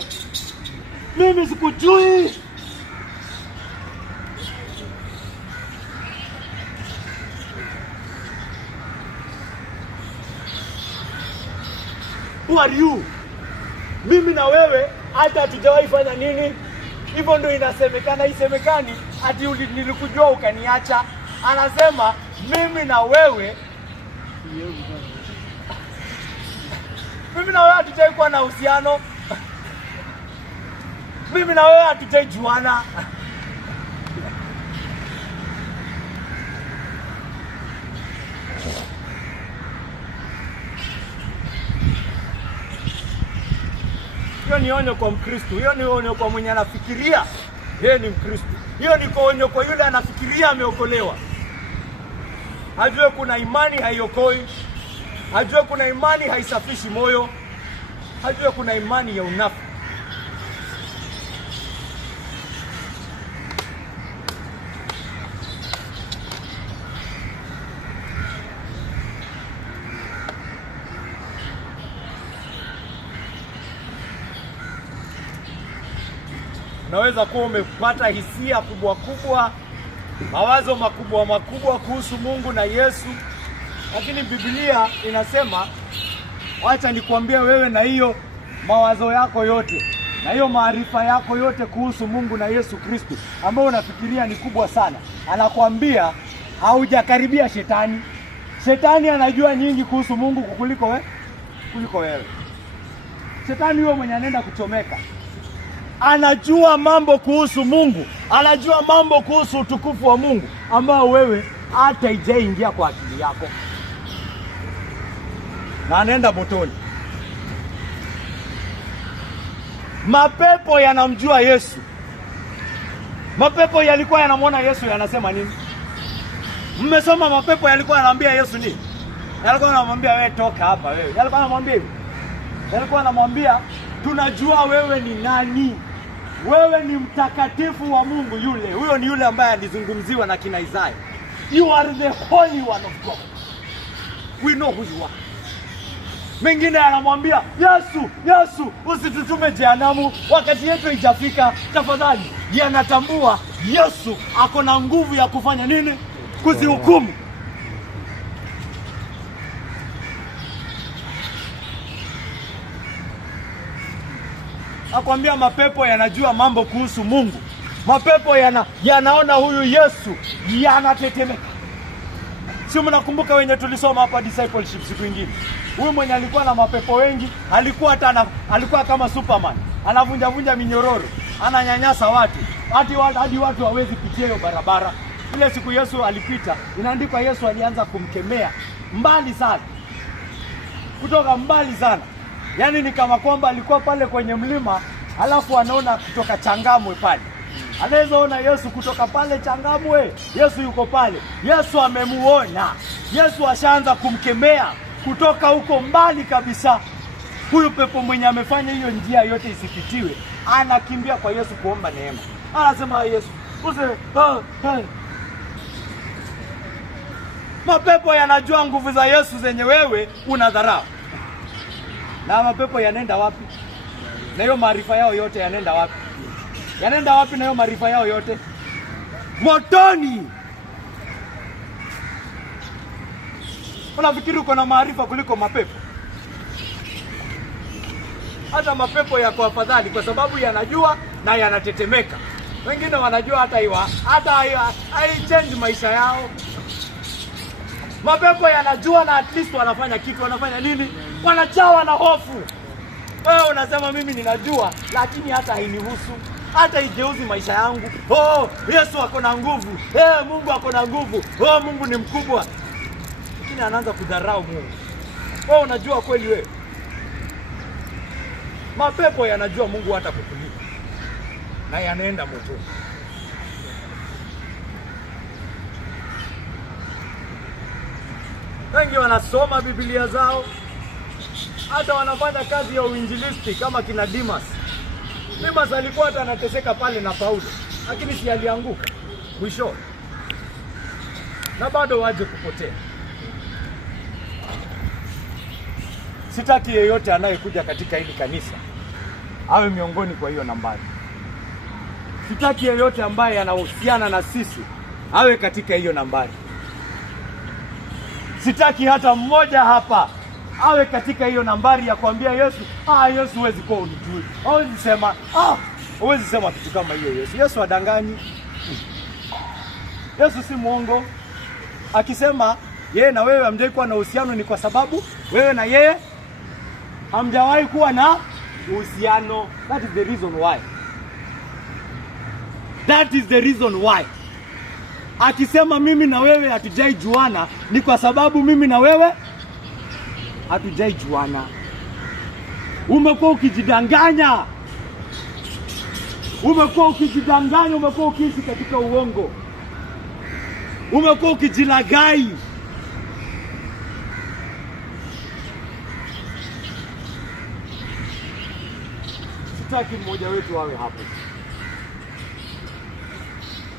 mimi sikujui. Who are you? Mimi na wewe hata hatujawahi fanya nini. Hivyo ndio inasemekana, isemekani ati nilikujua ukaniacha. Anasema mimi na wewe hatujawahi kuwa na uhusiano. Mimi na wewe hatujawahi juana. Hiyo ni onyo kwa Mkristo. Hiyo ni onyo kwa mwenye anafikiria yeye ni Mkristo. Hiyo ni onyo kwa yule anafikiria ameokolewa. Ajue kuna imani haiokoi. Ajue kuna imani haisafishi moyo. Ajue kuna imani ya unafiki. unaweza kuwa umepata hisia kubwa kubwa, mawazo makubwa makubwa kuhusu Mungu na Yesu, lakini Biblia inasema, wacha nikwambie wewe, na hiyo mawazo yako yote na hiyo maarifa yako yote kuhusu Mungu na Yesu Kristo ambayo unafikiria ni kubwa sana, anakuambia haujakaribia shetani. Shetani anajua nyingi kuhusu Mungu kuliko wewe. Shetani huyo mwenye anaenda kuchomeka anajua mambo kuhusu Mungu, anajua mambo kuhusu utukufu wa Mungu ambao wewe hata haijaingia kwa akili yako, na anaenda motoni. Mapepo yanamjua Yesu. Mapepo yalikuwa yanamwona Yesu, yanasema nini? Mmesoma mapepo yalikuwa yanaambia Yesu nini? Yalikuwa yanamwambia wewe toka hapa wewe. Yalikuwa yanamwambia hivi. Yalikuwa yanamwambia tunajua wewe ni nani. Wewe ni mtakatifu wa Mungu yule. Huyo ni yule ambaye alizungumziwa na kina Isaya. You are the holy one of God. We know who you are. Mengine anamwambia Yesu, usitutume jehanamu wakati yetu haijafika. Tafadhali. Yanatambua Yesu ako na nguvu ya kufanya nini? Kuzihukumu. Akwambia mapepo yanajua mambo kuhusu Mungu. Mapepo yanaona huyu Yesu, yanatetemeka. Si mnakumbuka wenye tulisoma hapa discipleship siku nyingine? Huyu mwenye alikuwa na mapepo wengi, alikuwa kama Superman. Anavunja minyororo, ananyanyasa watu. Hadi watu hawezi pitia hiyo barabara. Ile siku Yesu alipita, inaandikwa Yesu alianza kumkemea mbali sana. Kutoka mbali sana. Yaani ni kama kwamba alikuwa pale kwenye mlima, alafu anaona kutoka Changamwe pale. Anaweza ona Yesu kutoka pale Changamwe. Yesu yuko pale. Yesu amemuona. Yesu ashaanza kumkemea kutoka huko mbali kabisa. Huyu pepo mwenye amefanya hiyo njia yote isipitiwe, anakimbia kwa Yesu kuomba neema. Anasema Yesu, mapepo yanajua nguvu za Yesu zenye wewe unadharau. Na mapepo yanaenda wapi? Na hiyo maarifa yao yote yanaenda wapi? Yanaenda wapi na hiyo maarifa yao yote? Motoni. Unafikiri uko na maarifa kuliko mapepo? Hata mapepo yako afadhali kwa sababu yanajua na yanatetemeka. Wengine wanajua hata haichange maisha yao. Mapepo yanajua na at least wanafanya kitu. Wanafanya nini? Wanachawa na hofu. Wewe unasema mimi ninajua, lakini hata hainihusu. Hata igeuzi maisha yangu. Yesu ako na nguvu. Mungu ako na nguvu. Mungu ni mkubwa. Lakini anaanza kudharau Mungu. Wewe unajua kweli wewe? Mapepo yanajua Mungu hata kukulipa. Na yanaenda motoni. Wengi wanasoma Biblia zao, hata wanafanya kazi ya uinjilisti kama kina Dimas. Dimas alikuwa hata anateseka pale na Paulo, lakini si alianguka mwisho, na bado waje kupotea. Sitaki yeyote anayekuja katika hili kanisa awe miongoni kwa hiyo nambari. Sitaki yeyote ambaye anahusiana na sisi awe katika hiyo nambari. Sitaki hata mmoja hapa awe katika hiyo nambari ya kuambia Yesu, Yesu huwezi kuwa unijui. Huwezi sema kitu kama hiyo Yesu. Yesu adanganyi. Yesu si mwongo. Akisema yeye na wewe hamjawahi kuwa na uhusiano, ni kwa sababu wewe na yeye hamjawahi kuwa na uhusiano. That is the reason why. That is the reason why. Akisema mimi na wewe hatujai juana, ni kwa sababu mimi na wewe hatujai juana. Umekuwa ukijidanganya. Umekuwa ukiishi katika uongo. Umekuwa ukijilagai. Sitaki mmoja wetu awe hapo.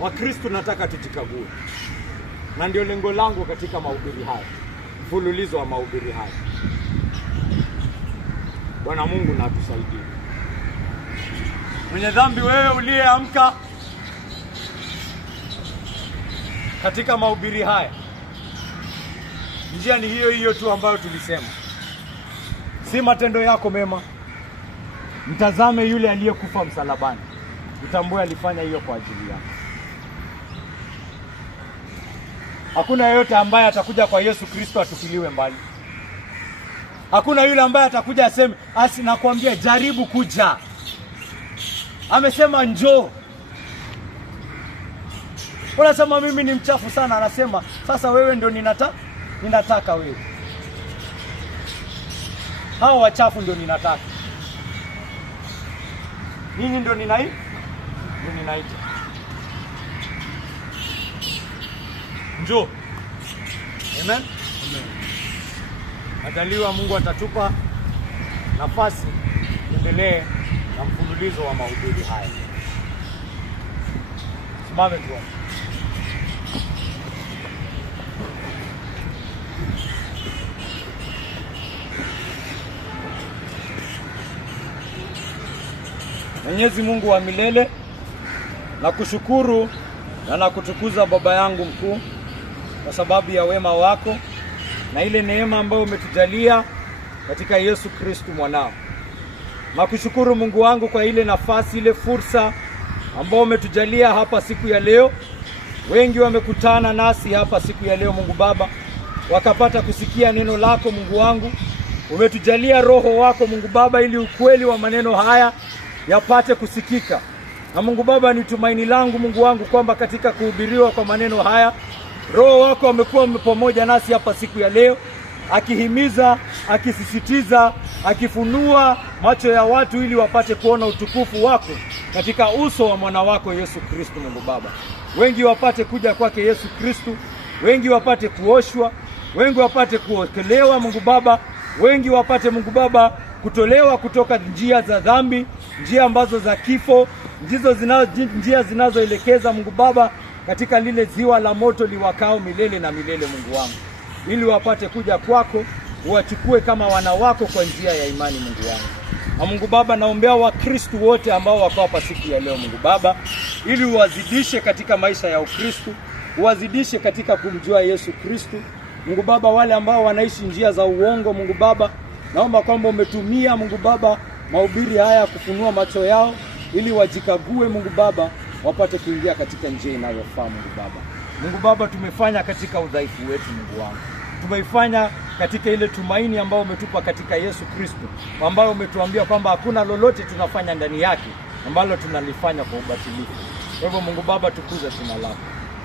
Wakristo nataka tujikague. Na ndio lengo langu katika mahubiri haya. Mfululizo wa mahubiri haya. Bwana Mungu na atusaidie. Mwenye dhambi wewe uliyeamka katika mahubiri haya, njia ni hiyo hiyo tu ambayo tulisema. Si matendo yako mema. Mtazame yule aliyekufa msalabani. Utambue alifanya hiyo kwa ajili yako. Hakuna yeyote ambaye atakuja kwa Yesu Kristo atupiliwe mbali. Hakuna yule ambaye atakuja aseme, asi nakwambia jaribu kuja. Amesema njoo. Unasema mimi ni mchafu sana, anasema sasa wewe ndio ninataka wewe. Hao wachafu ndio ninataka. Ninyi ndio ninaita. Njoo. Amen. Amen. Ataliwa Mungu atatupa nafasi endelee na mfululizo wa mahubiri haya. Simame tu. Mwenyezi Mungu wa milele, nakushukuru na nakutukuza Baba yangu mkuu kwa sababu ya wema wako na ile neema ambayo umetujalia katika Yesu Kristo mwanao. Nakushukuru Mungu wangu kwa ile nafasi, ile fursa ambayo umetujalia hapa siku ya leo. Wengi wamekutana nasi hapa siku ya leo Mungu Baba, wakapata kusikia neno lako Mungu wangu. Umetujalia roho wako Mungu Baba ili ukweli wa maneno haya yapate kusikika. Na Mungu Baba, ni tumaini langu Mungu wangu kwamba katika kuhubiriwa kwa maneno haya Roho wako amekuwa pamoja nasi hapa siku ya leo, akihimiza, akisisitiza, akifunua macho ya watu ili wapate kuona utukufu wako katika uso wa mwana wako Yesu Kristo Mungu Baba. Wengi wapate kuja kwake Yesu Kristo, wengi wapate kuoshwa, wengi wapate kuokelewa Mungu Baba, wengi wapate Mungu Baba kutolewa kutoka njia za dhambi, njia ambazo za kifo, njia zinazoelekeza Mungu Baba katika lile ziwa la moto liwakao milele na milele Mungu wangu. Ili wapate kuja kwako, uwachukue kama wana wako kwa njia ya imani Mungu wangu. Na Mungu Baba, naombea Wakristo wote ambao wako hapa siku ya leo Mungu Baba, ili uwazidishe katika maisha ya Ukristo, uwazidishe katika kumjua Yesu Kristo. Mungu Baba, wale ambao wanaishi njia za uongo Mungu Baba, naomba kwamba umetumia Mungu Baba mahubiri haya kufunua macho yao ili wajikague Mungu Baba, wapate kuingia katika njia inayofaa Mungu Baba. Mungu Baba, tumefanya katika udhaifu wetu Mungu wangu. Tumeifanya katika ile tumaini ambayo umetupa katika Yesu Kristo, ambayo umetuambia kwamba hakuna lolote tunafanya ndani yake ambalo tunalifanya kwa ubatilifu. Kwa hivyo Mungu Baba, tukuze jina lako.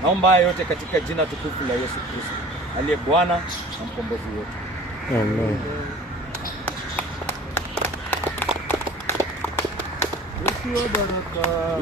Naomba haya yote katika jina tukufu la Yesu Kristo, aliye Bwana na mkombozi wetu. Amen. Yesu wa baraka.